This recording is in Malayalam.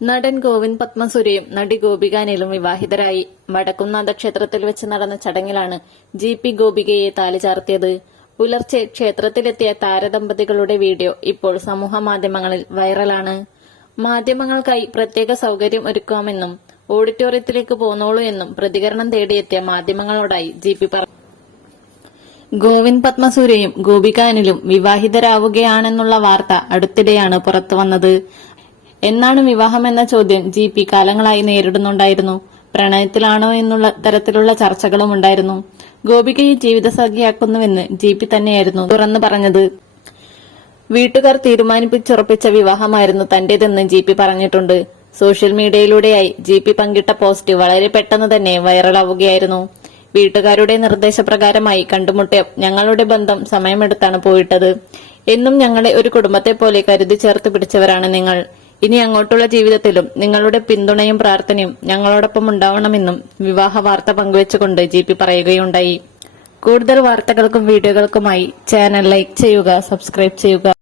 നടൻ ഗോവിന്ദ് പത്മസുരയും നടി ഗോപികാനിലും വിവാഹിതരായി. വടക്കുംനാഥ ക്ഷേത്രത്തിൽ വെച്ച് നടന്ന ചടങ്ങിലാണ് ജി പി ഗോപികയെ താലി ചാർത്തിയത്. പുലർച്ചെ ക്ഷേത്രത്തിലെത്തിയ താരദമ്പതികളുടെ വീഡിയോ ഇപ്പോൾ സമൂഹ മാധ്യമങ്ങളിൽ വൈറലാണ്. മാധ്യമങ്ങൾക്കായി പ്രത്യേക സൗകര്യം ഒരുക്കാമെന്നും ഓഡിറ്റോറിയത്തിലേക്ക് പോന്നോളൂ എന്നും പ്രതികരണം തേടിയെത്തിയ മാധ്യമങ്ങളോടായി ജി പി പറഞ്ഞു ഗോവിന്ദ് പത്മസൂര്യയും ഗോപികാനിലും വിവാഹിതരാവുകയാണെന്നുള്ള വാർത്ത അടുത്തിടെയാണ് പുറത്തുവന്നത്. എന്നാണ് വിവാഹം എന്ന ചോദ്യം ജി പി കാലങ്ങളായി നേരിടുന്നുണ്ടായിരുന്നു. പ്രണയത്തിലാണോ എന്നുള്ള തരത്തിലുള്ള ചർച്ചകളും ഉണ്ടായിരുന്നു. ഗോപികയെ ജീവിതസഖിയാക്കുന്നുവെന്ന് ജി പി തന്നെയായിരുന്നു തുറന്നു പറഞ്ഞത്. വീട്ടുകാർ തീരുമാനിപ്പിച്ചുറപ്പിച്ച വിവാഹമായിരുന്നു തന്റേതെന്ന് ജി പി പറഞ്ഞിട്ടുണ്ട്. സോഷ്യൽ മീഡിയയിലൂടെയായി ജി പി പങ്കിട്ട പോസ്റ്റ് വളരെ പെട്ടെന്ന് തന്നെ വൈറലാവുകയായിരുന്നു. വീട്ടുകാരുടെ നിർദ്ദേശപ്രകാരമായി കണ്ടുമുട്ടിയ ഞങ്ങളുടെ ബന്ധം സമയമെടുത്താണ് പോയിട്ടത്. എന്നും ഞങ്ങളെ ഒരു കുടുംബത്തെ പോലെ കരുതി ചേർത്ത് പിടിച്ചവരാണ് നിങ്ങൾ. ഇനി അങ്ങോട്ടുള്ള ജീവിതത്തിലും നിങ്ങളുടെ പിന്തുണയും പ്രാർത്ഥനയും ഞങ്ങളോടൊപ്പം ഉണ്ടാവണമെന്നും വിവാഹ വാർത്ത പങ്കുവച്ചുകൊണ്ട് ജി പി പറയുകയുണ്ടായി. കൂടുതൽ വാർത്തകൾക്കും വീഡിയോകൾക്കുമായി ചാനൽ ലൈക്ക് ചെയ്യുക സബ്സ്ക്രൈബ് ചെയ്യുക.